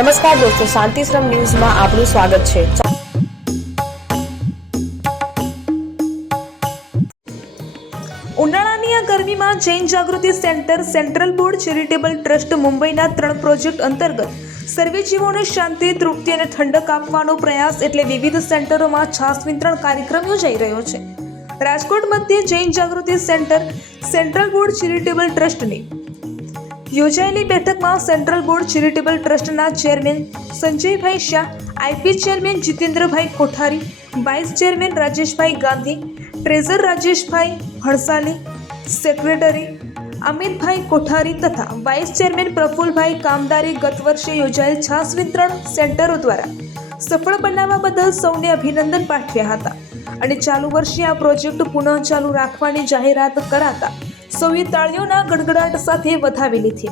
નમસ્કાર દોસ્તો, શાંતિશ્રમ ન્યૂઝમાં આપનું સ્વાગત છે। ઉનાળાની આ ગરમીમાં Jain Jagruti centre, central board charitable trust મુંબઈના 3 પ્રોજેક્ટ અંતર્ગત સર્વે જીવોને શાંતિ, તૃપ્તિ અને ઠંડક આપવાનો પ્રયાસ એટલે વિવિધ સેન્ટરોમાં છાસ વિતરણ કાર્યક્રમ યોજાઈ રહ્યો છે। રાજકોટ મધ્યે Jain Jagruti centre, central board charitable ટ્રસ્ટની યોજાયેલી બેઠકમાં સેન્ટ્રલ બોર્ડ ચેરિટેબલ ટ્રસ્ટના chairman Sanjaybhai Shah, IP chairman Jitendrabhai Kothari, vice chairman Rajeshbhai Gandhi, treasurer Rajeshbhai Hansali, secretary Amitbhai Kothari તથા વાઇસ ચેરમેન પ્રફુલભાઈ કામદારે ગત વર્ષે યોજાયેલ છાસ વિતરણ સેન્ટરો દ્વારા સફળ બનાવવા બદલ સૌને અભિનંદન પાઠવ્યા હતા અને ચાલુ વર્ષે આ પ્રોજેક્ટ પુનઃ ચાલુ રાખવાની જાહેરાત કરાતા સૌએ તાળીઓના ગડગડાટ સાથે વધાવી લીધી,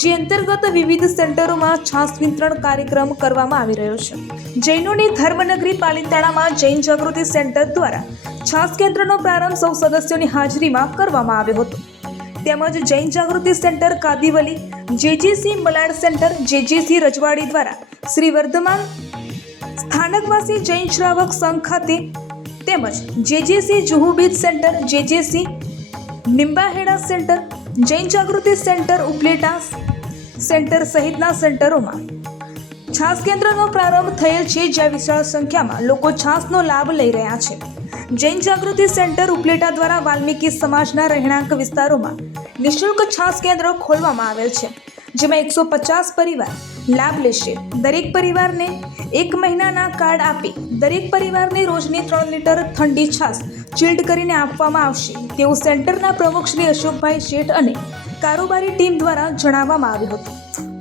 જે અંતર્ગત વિવિધ સેન્ટરોમાં છાસ વિતરણ કાર્યક્રમ કરવામાં આવી રહ્યો છે। જૈનોની ધર્મનગરી પાલિતાણામાં જૈન જાગૃતિ સેન્ટર દ્વારા છાસ કેન્દ્રનો પ્રારંભ સૌ સદસ્યોની હાજરીમાં કરવામાં આવ્યો હતો। તેમજ જૈન જાગૃતિ સેન્ટર કાદીવલી, જેજીસી મલાડ સેન્ટર, જેજીસી રજવાડી દ્વારા શ્રી વર્ધમાન સ્થાનકવાસી જૈન શ્રાવક સંઘ ખાતે તેમજ જેજીસી જુહુબીજ centre, જેજીસી નિંબાહેડા centre, Jain Jagruti centre Upleta centre સહિતના સેન્ટરોમાં છાસ કેન્દ્રનો પ્રારંભ થયેલ છે, જ્યાં વિશાળ સંખ્યામાં લોકો છાસનો લાભ લઈ રહ્યા છે। જૈન જાગૃતિ સેન્ટર ઉપલેટા દ્વારા વાલ્મીકી સમાજના રહેણાંક વિસ્તારોમાં નિઃશુલ્ક છાસ કેન્દ્ર ખોલવામાં આવેલ છે, જેમાં 150 પરિવાર લાભ લેશે। દરેક પરિવારને 1 મહિનાના કાર્ડ આપી દરેક પરિવારને રોજની 3 લીટર ઠંડી છાસ ચિલ્ડ કરીને આપવામાં આવશે, તેવું સેન્ટરના પ્રમુખ શ્રી અશોકભાઈ શેઠ અને કારોબારી ટીમ દ્વારા જણાવવામાં આવ્યું હતું।